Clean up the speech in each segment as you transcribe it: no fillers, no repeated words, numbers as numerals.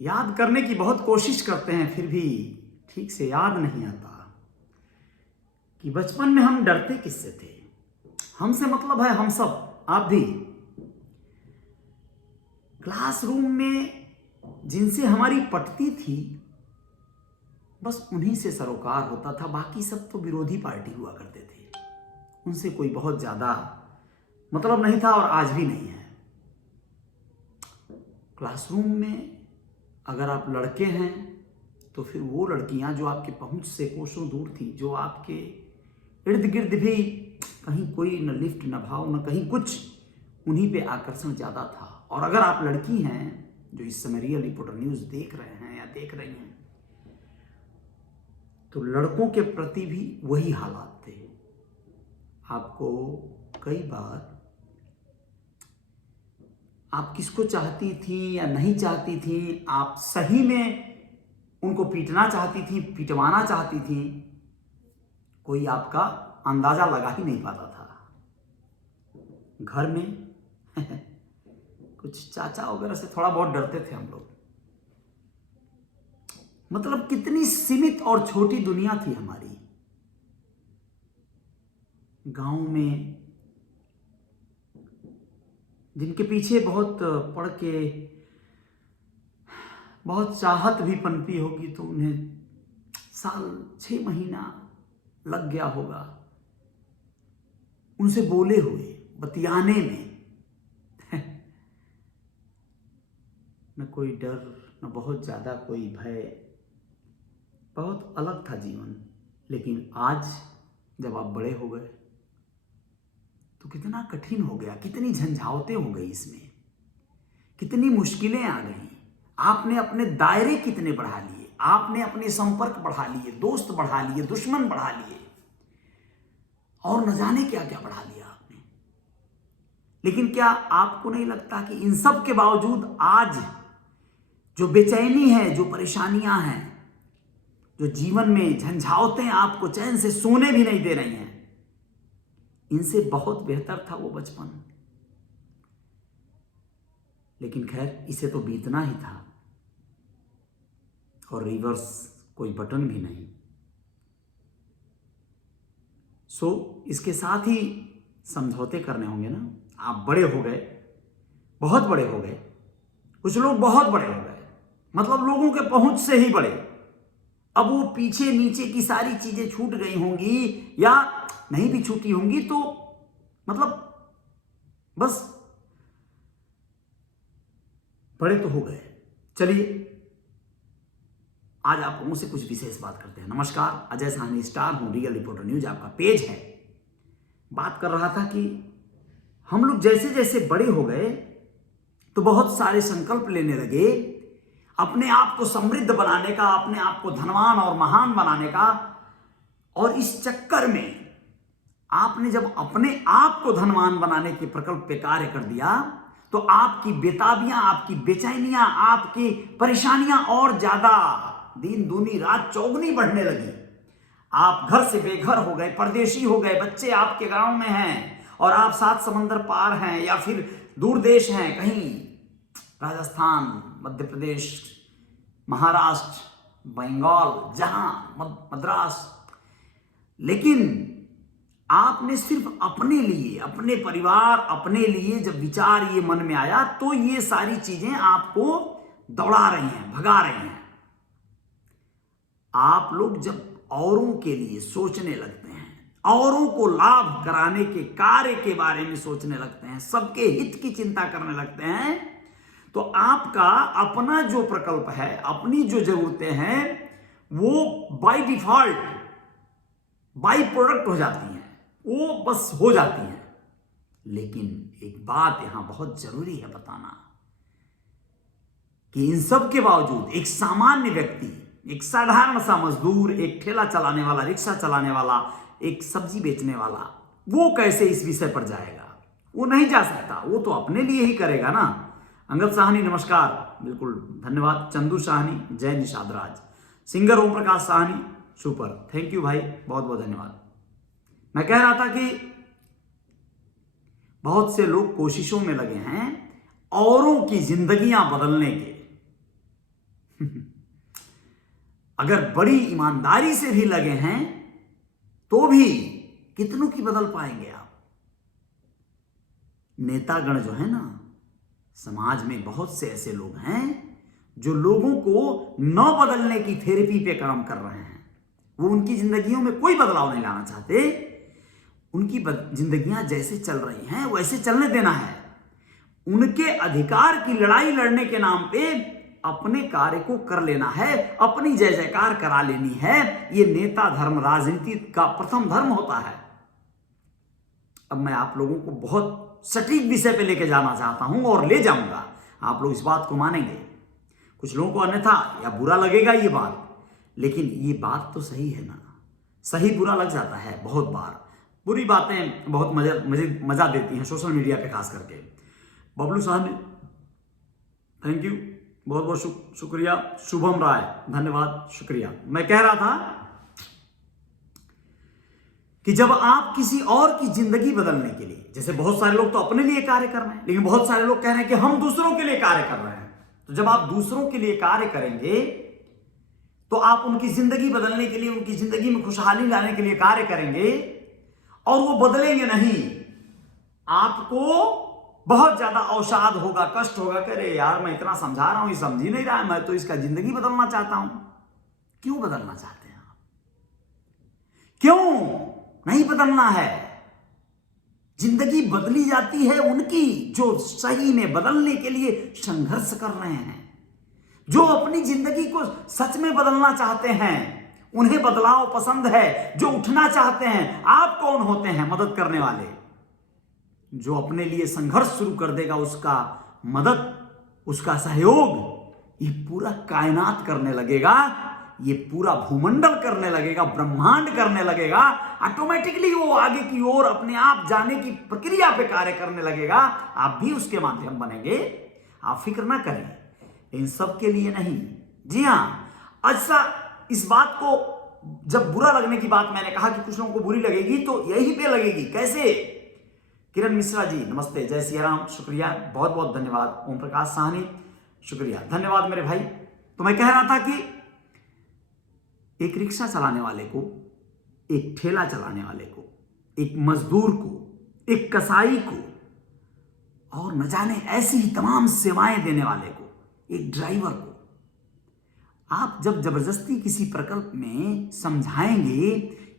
याद करने की बहुत कोशिश करते हैं, फिर भी ठीक से याद नहीं आता कि बचपन में हम डरते किससे थे। हमसे मतलब है हम सब, आप भी। क्लासरूम में जिनसे हमारी पटती थी बस उन्हीं से सरोकार होता था, बाकी सब तो विरोधी पार्टी हुआ करते थे। उनसे कोई बहुत ज्यादा मतलब नहीं था और आज भी नहीं है। क्लासरूम में अगर आप लड़के हैं तो फिर वो लड़कियां जो आपके पहुंच से कोसों दूर थी, जो आपके इर्द गिर्द भी कहीं कोई न लिफ्ट न भाव न कहीं कुछ, उन्हीं पे आकर्षण ज्यादा था। और अगर आप लड़की हैं जो इस समय रियल रिपोर्टर न्यूज देख रहे हैं या देख रही हैं, तो लड़कों के प्रति भी वही हालात थे। आपको कई बार आप किसको चाहती थी या नहीं चाहती थी, आप सही में उनको पीटना चाहती थी, पिटवाना चाहती थी, कोई आपका अंदाजा लगा ही नहीं पाता था। घर में कुछ चाचा वगैरह से थोड़ा बहुत डरते थे हम लोग। मतलब कितनी सीमित और छोटी दुनिया थी हमारी। गांव में जिनके पीछे बहुत पढ़ के बहुत चाहत भी पनपी होगी, तो उन्हें साल 6 महीना लग गया होगा उनसे बोले हुए बतियाने में। न कोई डर, न बहुत ज्यादा कोई भय, बहुत अलग था जीवन। लेकिन आज जब आप बड़े हो गए तो कितना कठिन हो गया, कितनी झंझावतें हो गई इसमें, कितनी मुश्किलें आ गई। आपने अपने दायरे कितने बढ़ा लिए, आपने अपने संपर्क बढ़ा लिए, दोस्त बढ़ा लिए, दुश्मन बढ़ा लिए, और न जाने क्या क्या बढ़ा लिया आपने। लेकिन क्या आपको नहीं लगता कि इन सब के बावजूद आज जो बेचैनी है, जो परेशानियां हैं, जो जीवन में झंझावतें आपको चैन से सोने भी नहीं दे रही हैं, इनसे बहुत बेहतर था वो बचपन। लेकिन खैर, इसे तो बीतना ही था और रिवर्स कोई बटन भी नहीं। इसके साथ ही समझौते करने होंगे ना। आप बड़े हो गए, बहुत बड़े हो गए, कुछ लोग बहुत बड़े हो गए, मतलब लोगों के पहुंच से ही बड़े। अब वो पीछे नीचे की सारी चीजें छूट गई होंगी या नहीं भी छूटी होंगी, तो मतलब बस बड़े तो हो गए। चलिए, आज आप लोगों से कुछ विशेष बात करते हैं। नमस्कार, अजय साहनी स्टार हूं, रियल रिपोर्टर न्यूज आपका पेज है। बात कर रहा था कि हम लोग जैसे जैसे बड़े हो गए तो बहुत सारे संकल्प लेने लगे, अपने आप को समृद्ध बनाने का, अपने आप को धनवान और महान बनाने का। और इस चक्कर में आपने जब अपने आप को धनवान बनाने के प्रकल्प पे कार्य कर दिया, तो आपकी बेताबियां, आपकी बेचैनियां, आपकी परेशानियां और ज्यादा दिन दूनी रात चौगुनी बढ़ने लगी। आप घर से बेघर हो गए, परदेशी हो गए, बच्चे आपके गांव में हैं और आप 7 समंदर पार हैं या फिर दूर देश हैं, कहीं राजस्थान, मध्य प्रदेश, महाराष्ट्र, बंगाल, जहां मद्रास। लेकिन आपने सिर्फ अपने लिए, अपने परिवार, अपने लिए जब विचार ये मन में आया, तो ये सारी चीजें आपको दौड़ा रही हैं, भगा रही हैं। आप लोग जब औरों के लिए सोचने लगते हैं, औरों को लाभ कराने के कार्य के बारे में सोचने लगते हैं, सबके हित की चिंता करने लगते हैं, तो आपका अपना जो प्रकल्प है, अपनी जो जरूरतें हैं, वो बाय डिफॉल्ट, बाय प्रोडक्ट हो जाती हैं, वो बस हो जाती हैं। लेकिन एक बात यहां बहुत जरूरी है बताना, कि इन सब के बावजूद एक सामान्य व्यक्ति, एक साधारण सा मजदूर, एक ठेला चलाने वाला, रिक्शा चलाने वाला, एक सब्जी बेचने वाला, वो कैसे इस विषय पर जाएगा? वो नहीं जा सकता, वो तो अपने लिए ही करेगा ना। अंगद साहनी नमस्कार, बिल्कुल धन्यवाद। चंदू साहनी, जय Nishad Raj, singer Om Prakash Sahni, super, thank you भाई, बहुत बहुत धन्यवाद। मैं कह रहा था कि बहुत से लोग कोशिशों में लगे हैं औरों की जिंदगियां बदलने के, अगर बड़ी ईमानदारी से भी लगे हैं तो भी कितनों की बदल पाएंगे आप। नेतागण जो है ना, समाज में बहुत से ऐसे लोग हैं जो लोगों को न बदलने की थेरेपी पे काम कर रहे हैं। वो उनकी जिंदगियों में कोई बदलाव नहीं लाना चाहते। उनकी जिंदगियां जैसे चल रही हैं वैसे चलने देना है। उनके अधिकार की लड़ाई लड़ने के नाम पे अपने कार्य को कर लेना है, अपनी जय जयकार करा लेनी है। ये नेता धर्म राजनीति का प्रथम धर्म होता है। अब मैं आप लोगों को बहुत सटीक विषय पे लेके जाना चाहता हूं और ले जाऊंगा। आप लोग इस बात को मानेंगे। कुछ लोगों को अन्यथा या बुरा लगेगा ये बात, लेकिन ये बात तो सही है ना। सही बुरा लग जाता है बहुत बार। बुरी बातें बहुत मजा देती हैं सोशल मीडिया पे खास करके। बबलू साहब थैंक यू, बहुत बहुत शुक्रिया। शुभम राय धन्यवाद, शुक्रिया। मैं कह रहा था कि जब आप किसी और की जिंदगी बदलने के लिए, जैसे बहुत सारे लोग तो अपने लिए कार्य कर रहे हैं, लेकिन बहुत सारे लोग कह रहे हैं कि हम दूसरों के लिए कार्य कर रहे हैं। तो जब आप दूसरों के लिए कार्य करेंगे तो आप उनकी जिंदगी बदलने के लिए, उनकी जिंदगी में खुशहाली लाने के लिए कार्य करेंगे और वो बदलेंगे नहीं। आपको बहुत ज्यादा अवसाद होगा, कष्ट होगा कि अरे यार मैं इतना समझा रहा हूं, ये समझ ही नहीं रहा है, मैं तो इसका जिंदगी बदलना चाहता हूं। क्यों बदलना चाहते हैं आप? क्यों नहीं बदलना है? जिंदगी बदली जाती है उनकी जो सही में बदलने के लिए संघर्ष कर रहे हैं, जो अपनी जिंदगी को सच में बदलना चाहते हैं। उन्हें बदलाव पसंद है, जो उठना चाहते हैं। आप कौन होते हैं मदद करने वाले? जो अपने लिए संघर्ष शुरू कर देगा, उसका मदद, उसका सहयोग ये पूरा कायनात करने लगेगा, ये पूरा भूमंडल करने लगेगा, ब्रह्मांड करने लगेगा। ऑटोमेटिकली वो आगे की ओर अपने आप जाने की प्रक्रिया पे कार्य करने लगेगा। आप भी उसके माध्यम बनेंगे। आप फिक्र ना करें, इन सब के लिए नहीं। जी हां, अच्छा इस बात को जब बुरा लगने की बात मैंने कहा कि कुछ लोगों को बुरी लगेगी, तो यही पे लगेगी। कैसे? किरण मिश्रा जी नमस्ते, जय सिया राम, शुक्रिया, बहुत बहुत धन्यवाद। ओम प्रकाश साहनी शुक्रिया, धन्यवाद मेरे भाई। तो मैं कह रहा था कि एक रिक्शा चलाने वाले को, एक ठेला चलाने वाले को, एक मजदूर को, एक कसाई को, और न जाने ऐसी ही तमाम सेवाएं देने वाले को, एक ड्राइवर को, आप जब जबरदस्ती किसी प्रकल्प में समझाएंगे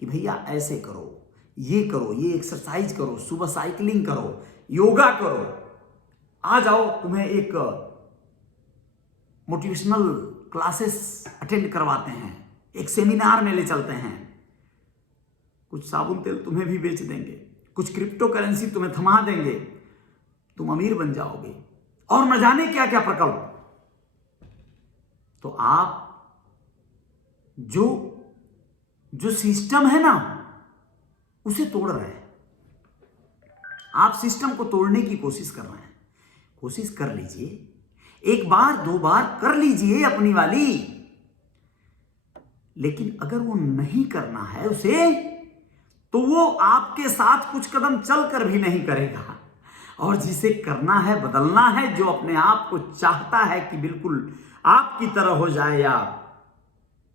कि भैया ऐसे करो, ये करो, ये एक्सरसाइज करो, सुबह साइकिलिंग करो, योगा करो, आ जाओ तुम्हें एक मोटिवेशनल क्लासेस अटेंड करवाते हैं, एक सेमिनार में ले चलते हैं, कुछ साबुन तेल तुम्हें भी बेच देंगे, कुछ क्रिप्टो करेंसी तुम्हें थमा देंगे, तुम अमीर बन जाओगे, और न जाने क्या क्या प्रकल्प। तो आप जो सिस्टम है ना उसे तोड़ रहे हैं। आप सिस्टम को तोड़ने की कोशिश कर रहे हैं। कोशिश कर लीजिए, एक बार दो बार कर लीजिए अपनी वाली, लेकिन अगर वो नहीं करना है उसे, तो वो आपके साथ कुछ कदम चलकर भी नहीं करेगा। और जिसे करना है, बदलना है, जो अपने आप को चाहता है कि बिल्कुल आपकी तरह हो जाए या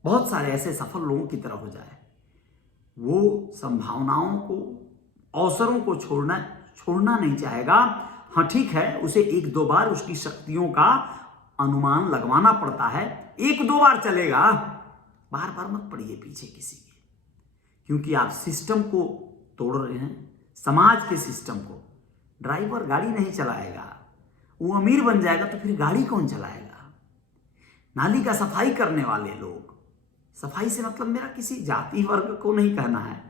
बहुत सारे ऐसे सफल लोगों की तरह हो जाए, वो संभावनाओं को, अवसरों को छोड़ना नहीं चाहेगा। हाँ ठीक है, उसे एक दो बार उसकी शक्तियों का अनुमान लगवाना पड़ता है, एक दो बार चलेगा, बार बार मत पड़िए पीछे किसी के, क्योंकि आप सिस्टम को तोड़ रहे हैं, समाज के सिस्टम को। ड्राइवर गाड़ी नहीं चलाएगा, वो अमीर बन जाएगा तो फिर गाड़ी कौन चलाएगा? नाली का सफाई करने वाले लोग, सफाई से मतलब मेरा किसी जाति वर्ग को नहीं कहना है,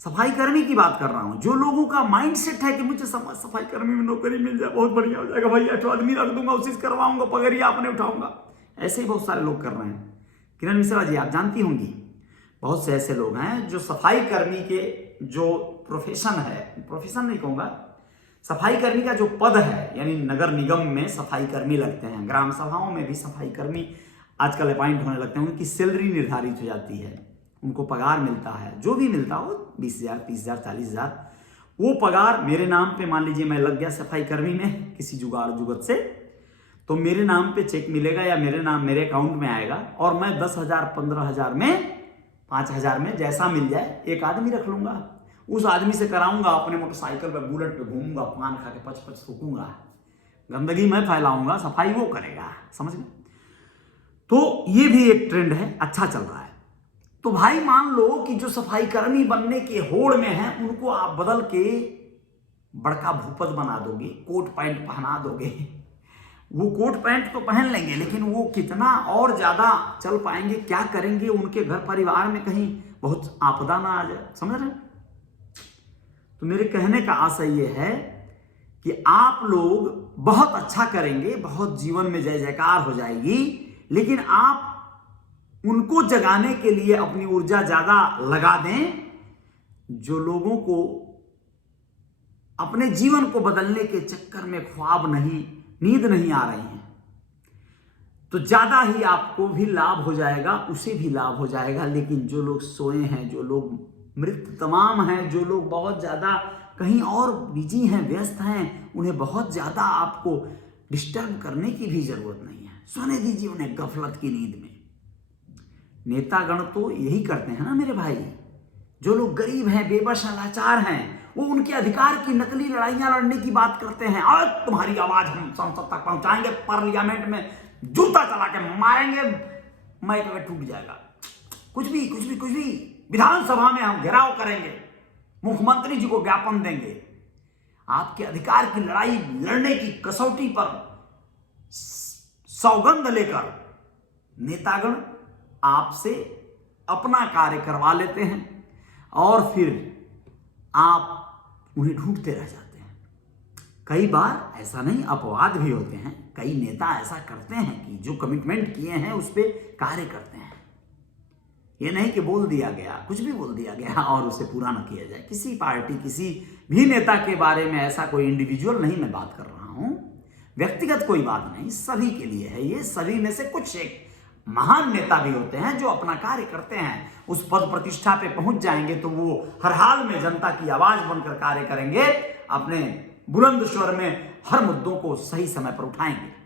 सफाई कर्मी की बात कर रहा हूं। जो लोगों का माइंडसेट है कि मुझे सफाई कर्मी में नौकरी मिल जाए, बहुत बढ़िया हो जाएगा भाई, 8 आदमी रख दूंगा, उसी से करवाऊंगा, पगड़िया अपने उठाऊंगा, ऐसे ही बहुत सारे लोग कर रहे हैं। किरण मिश्रा जी आप जानती होंगी, बहुत से ऐसे लोग हैं जो सफाई कर्मी के जो प्रोफेशन है, प्रोफेशन नहीं कहूंगा, सफाई कर्मी का जो पद है, यानी नगर निगम में सफाई कर्मी लगते हैं, ग्राम सभाओं में भी सफाई कर्मी आजकल अपॉइंट होने लगते हैं। उनकी सैलरी निर्धारित हो जाती है, उनको पगार मिलता है, जो भी मिलता हो 20,000, 30,000, 40,000, वो पगार मेरे नाम पे मान लीजिए मैं लग गया सफाई कर्मी में किसी जुगाड़ जुगत से, तो मेरे नाम पे चेक मिलेगा या मेरे अकाउंट में आएगा और मैं 10,000 15,000 में 5,000 में जैसा मिल जाए एक आदमी रख लूंगा, उस आदमी से कराऊंगा, अपने मोटरसाइकिल पे बुलेट पे घूमूंगा, पान खा के पच पच थूकूंगा, गंदगी मैं फैलाऊंगा, सफाई वो करेगा। समझ गए? तो ये भी एक ट्रेंड है, अच्छा चल रहा है। तो भाई मान लो कि जो सफाई कर्मी बनने के होड़ में है उनको आप बदल के बड़का भूपत बना दोगे, कोट पैंट पहना दोगे। वो कोट पैंट तो पहन लेंगे लेकिन वो कितना और ज्यादा चल पाएंगे, क्या करेंगे, उनके घर परिवार में कहीं बहुत आपदा ना आ जाए। समझ रहे? तो मेरे कहने का आशय ये है कि आप लोग बहुत अच्छा करेंगे, बहुत जीवन में जय जयकार हो जाएगी, लेकिन आप उनको जगाने के लिए अपनी ऊर्जा ज्यादा लगा दें जो लोगों को अपने जीवन को बदलने के चक्कर में ख्वाब नहीं, नींद नहीं आ रही है, तो ज्यादा ही आपको भी लाभ हो जाएगा, उसे भी लाभ हो जाएगा। लेकिन जो लोग सोए हैं, जो लोग मृत तमाम हैं, जो लोग बहुत ज्यादा कहीं और बिजी हैं, व्यस्त हैं, उन्हें बहुत ज्यादा आपको डिस्टर्ब करने की भी जरूरत नहीं है। सोने दीजिए उन्हें गफलत की नींद में। नेतागण तो यही करते हैं ना मेरे भाई। जो लोग गरीब हैं, बेबस हैं, लाचार हैं, वो उनके अधिकार की नकली लड़ाइयां लड़ने की बात करते हैं। और तुम्हारी आवाज हम संसद तक पहुंचाएंगे, पार्लियामेंट में जूता चला के मारेंगे, माइक में टूट जाएगा, कुछ भी विधानसभा में हम घेराव करेंगे, मुख्यमंत्री जी को ज्ञापन देंगे। आपके अधिकार की लड़ाई लड़ने की कसौटी पर सौगंध लेकर नेतागण आपसे अपना कार्य करवा लेते हैं और फिर आप उन्हें ढूंढते रह जाते हैं। कई बार ऐसा नहीं, अपवाद भी होते हैं। कई नेता ऐसा करते हैं कि जो कमिटमेंट किए हैं उस पर कार्य करते हैं। ये नहीं कि बोल दिया गया, कुछ भी बोल दिया गया और उसे पूरा न किया जाए। किसी पार्टी, किसी भी नेता के बारे में ऐसा कोई इंडिविजुअल नहीं मैं बात कर रहा हूं, व्यक्तिगत कोई बात नहीं, सभी के लिए है ये। सभी में से कुछ एक महान नेता भी होते हैं जो अपना कार्य करते हैं, उस पद प्रतिष्ठा पे पहुंच जाएंगे तो वो हर हाल में जनता की आवाज बनकर कार्य करेंगे, अपने बुलंद स्वर में हर मुद्दों को सही समय पर उठाएंगे।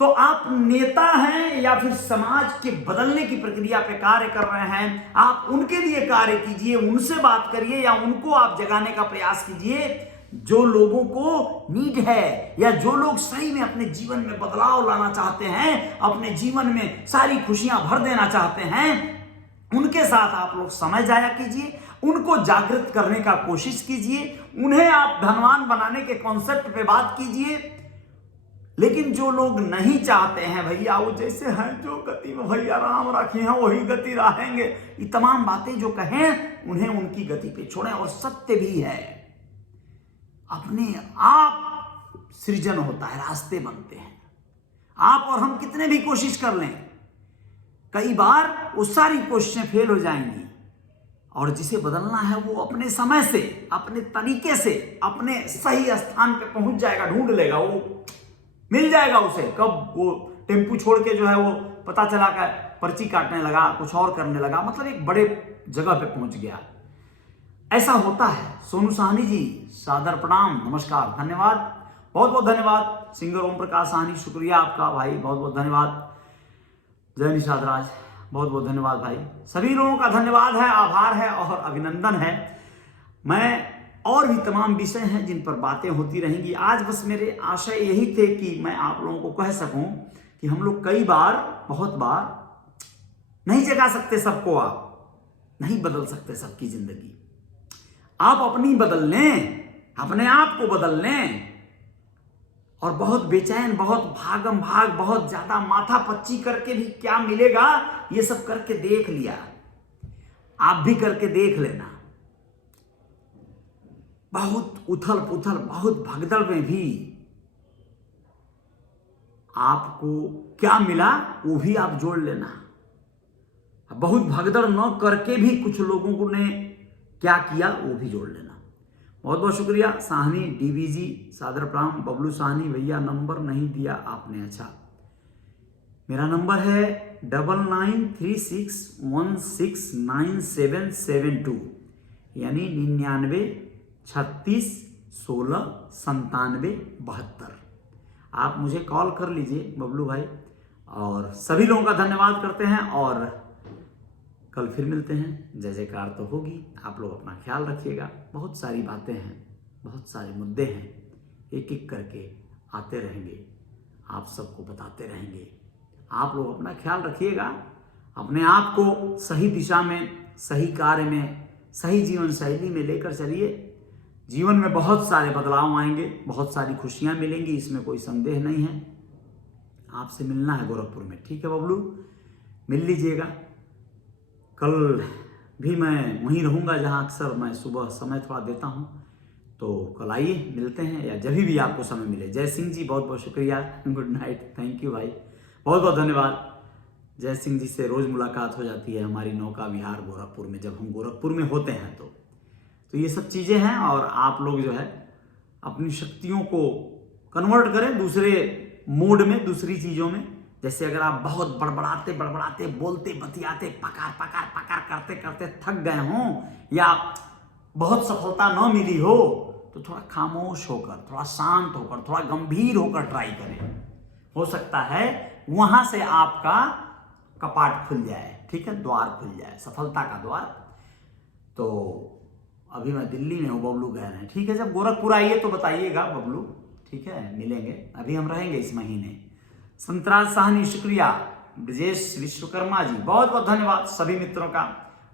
तो आप नेता हैं या फिर समाज के बदलने की प्रक्रिया पे कार्य कर रहे हैं, आप उनके लिए कार्य कीजिए, उनसे बात करिए या उनको आप जगाने का प्रयास कीजिए जो लोगों को नीड है, या जो लोग सही में अपने जीवन में बदलाव लाना चाहते हैं, अपने जीवन में सारी खुशियां भर देना चाहते हैं। उनके साथ आप लोग समय जाया कीजिए, उनको जागृत करने का कोशिश कीजिए, उन्हें आप धनवान बनाने के कॉन्सेप्ट पे बात कीजिए। लेकिन जो लोग नहीं चाहते हैं भैया, वो जैसे हैं जो गति में भैया राम रखे हैं वही गति रहेंगे, ये तमाम बातें जो कहें उन्हें उनकी गति पे छोड़ें। और सत्य भी है, अपने आप सृजन होता है, रास्ते बनते हैं। आप और हम कितने भी कोशिश कर लें, कई बार वो सारी कोशिशें फेल हो जाएंगी और जिसे बदलना है वो अपने समय से, अपने तरीके से, अपने सही स्थान पे पहुंच जाएगा, ढूंढ लेगा, वो मिल जाएगा उसे। कब वो टेम्पू छोड़ के जो है वो पता चला कि पर्ची काटने लगा, कुछ और करने लगा, मतलब एक बड़े जगह पे पहुंच गया। ऐसा होता है। सोनू साहनी जी सादर प्रणाम, नमस्कार, धन्यवाद, बहुत बहुत धन्यवाद। सिंगर ओम प्रकाश साहनी, शुक्रिया आपका भाई, बहुत बहुत धन्यवाद। जय निषाद राज, बहुत बहुत धन्यवाद भाई। सभी लोगों का धन्यवाद है, आभार है और अभिनंदन है। मैं और भी तमाम विषय हैं जिन पर बातें होती रहेंगी। आज बस मेरे आशय यही थे कि मैं आप लोगों को कह सकूं कि हम लोग कई बार, बहुत बार नहीं जगा सकते सबको, आप नहीं बदल सकते सबकी जिंदगी। आप अपनी बदल लें, अपने आप को बदल लें और बहुत बेचैन, बहुत भागम भाग, बहुत ज्यादा माथा पच्ची करके भी क्या मिलेगा, ये सब करके देख लिया, आप भी करके देख लेना। बहुत उथल पुथल, बहुत भगदड़ में भी आपको क्या मिला वो भी आप जोड़ लेना। बहुत भगदड़ न करके भी कुछ लोगों ने क्या किया वो भी जोड़ लेना। बहुत बहुत शुक्रिया। साहनी डीवीजी सादर प्रणाम। बबलू साहनी भैया नंबर नहीं दिया आपने, अच्छा मेरा नंबर है 9936169772, यानी 9936169772। आप मुझे कॉल कर लीजिए बबलू भाई। और सभी लोगों का धन्यवाद करते हैं और कल फिर मिलते हैं। जय जयकार तो होगी। आप लोग अपना ख्याल रखिएगा। बहुत सारी बातें हैं, बहुत सारे मुद्दे हैं, एक एक करके आते रहेंगे, आप सबको बताते रहेंगे। आप लोग अपना ख्याल रखिएगा, अपने आप को सही दिशा में, सही कार्य में, सही जीवन शैली में लेकर चलिए। जीवन में बहुत सारे बदलाव आएंगे, बहुत सारी खुशियां मिलेंगी, इसमें कोई संदेह नहीं है। आपसे मिलना है गोरखपुर में, ठीक है बबलू, मिल लीजिएगा। कल भी मैं वहीं रहूँगा जहाँ अक्सर मैं सुबह समय थोड़ा देता हूँ, तो कल आइए, मिलते हैं, या जब भी आपको समय मिले। जय सिंह जी, बहुत बहुत शुक्रिया, गुड नाइट, थैंक यू भाई, बहुत बहुत धन्यवाद। जय सिंह जी से रोज़ मुलाकात हो जाती है हमारी नौका विहार गोरखपुर में, जब हम गोरखपुर में होते हैं तो ये सब चीज़ें हैं। और आप लोग जो है अपनी शक्तियों को कन्वर्ट करें दूसरे मोड में, दूसरी चीज़ों में। जैसे अगर आप बहुत बड़बड़ाते बोलते बतियाते पकार करते करते थक गए हों, या बहुत सफलता न मिली हो, तो थोड़ा खामोश होकर, थोड़ा शांत होकर, थोड़ा गंभीर होकर ट्राई करें। हो सकता है वहां से आपका कपाट खुल जाए, ठीक है, द्वार खुल जाए, सफलता का द्वार। तो अभी मैं दिल्ली में हूँ, बबलू कह रहे हैं, ठीक है, जब गोरखपुर आइए तो बताइएगा बबलू, ठीक है, मिलेंगे। अभी हम रहेंगे इस महीने। संतराज साहनी शुक्रिया, ब्रजेश विश्वकर्मा जी बहुत बहुत धन्यवाद सभी मित्रों का।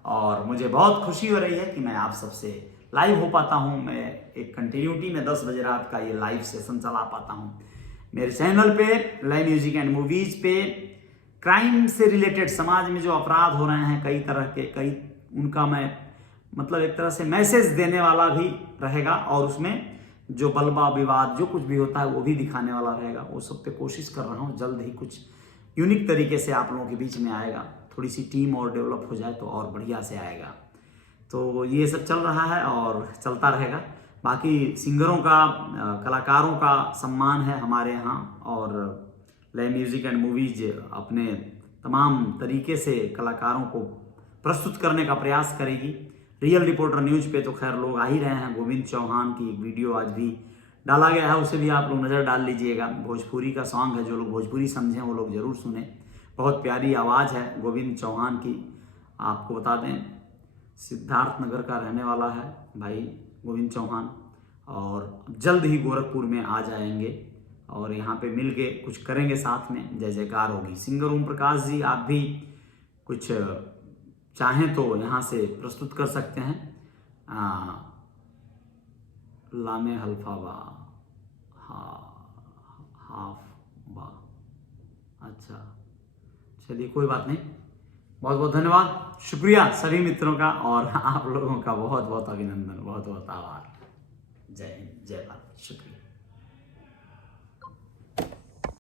और मुझे बहुत खुशी हो रही है कि मैं आप सबसे लाइव हो पाता हूँ। मैं एक कंटिन्यूटी में 10 बजे रात का ये लाइव सेशन चला पाता हूँ मेरे चैनल पे, लाइव म्यूजिक एंड मूवीज पे। क्राइम से रिलेटेड, समाज में जो अपराध हो रहे हैं कई तरह के, उनका मैं मतलब एक तरह से मैसेज देने वाला भी रहेगा, और उसमें जो बलवा विवाद जो कुछ भी होता है वो भी दिखाने वाला रहेगा। वो सब पे कोशिश कर रहा हूँ, जल्द ही कुछ यूनिक तरीके से आप लोगों के बीच में आएगा। थोड़ी सी टीम और डेवलप हो जाए तो और बढ़िया से आएगा। तो ये सब चल रहा है और चलता रहेगा। बाकी सिंगरों का, कलाकारों का सम्मान है हमारे यहाँ, और लाइव म्यूजिक एंड मूवीज अपने तमाम तरीके से कलाकारों को प्रस्तुत करने का प्रयास करेगी। रियल रिपोर्टर न्यूज पे तो खैर लोग आ ही रहे हैं। गोविंद चौहान की एक वीडियो आज भी डाला गया है, उसे भी आप लोग नज़र डाल लीजिएगा। भोजपुरी का सॉन्ग है, जो लोग भोजपुरी समझें वो लोग ज़रूर सुने। बहुत प्यारी आवाज़ है गोविंद चौहान की। आपको बता दें, सिद्धार्थ नगर का रहने वाला है भाई गोविंद चौहान, और जल्द ही गोरखपुर में आ जाएंगे और यहाँ पे मिल के कुछ करेंगे साथ में, जय जयकार होगी। सिंगर ओम प्रकाश जी, आप भी कुछ चाहें तो यहाँ से प्रस्तुत कर सकते हैं। लामे हल्फावा, हाफ बा, अच्छा चलिए कोई बात नहीं। बहुत बहुत धन्यवाद, शुक्रिया सभी मित्रों का, और आप लोगों का बहुत बहुत अभिनंदन, बहुत बहुत आभार। जय हिंद, जय भारत, शुक्रिया।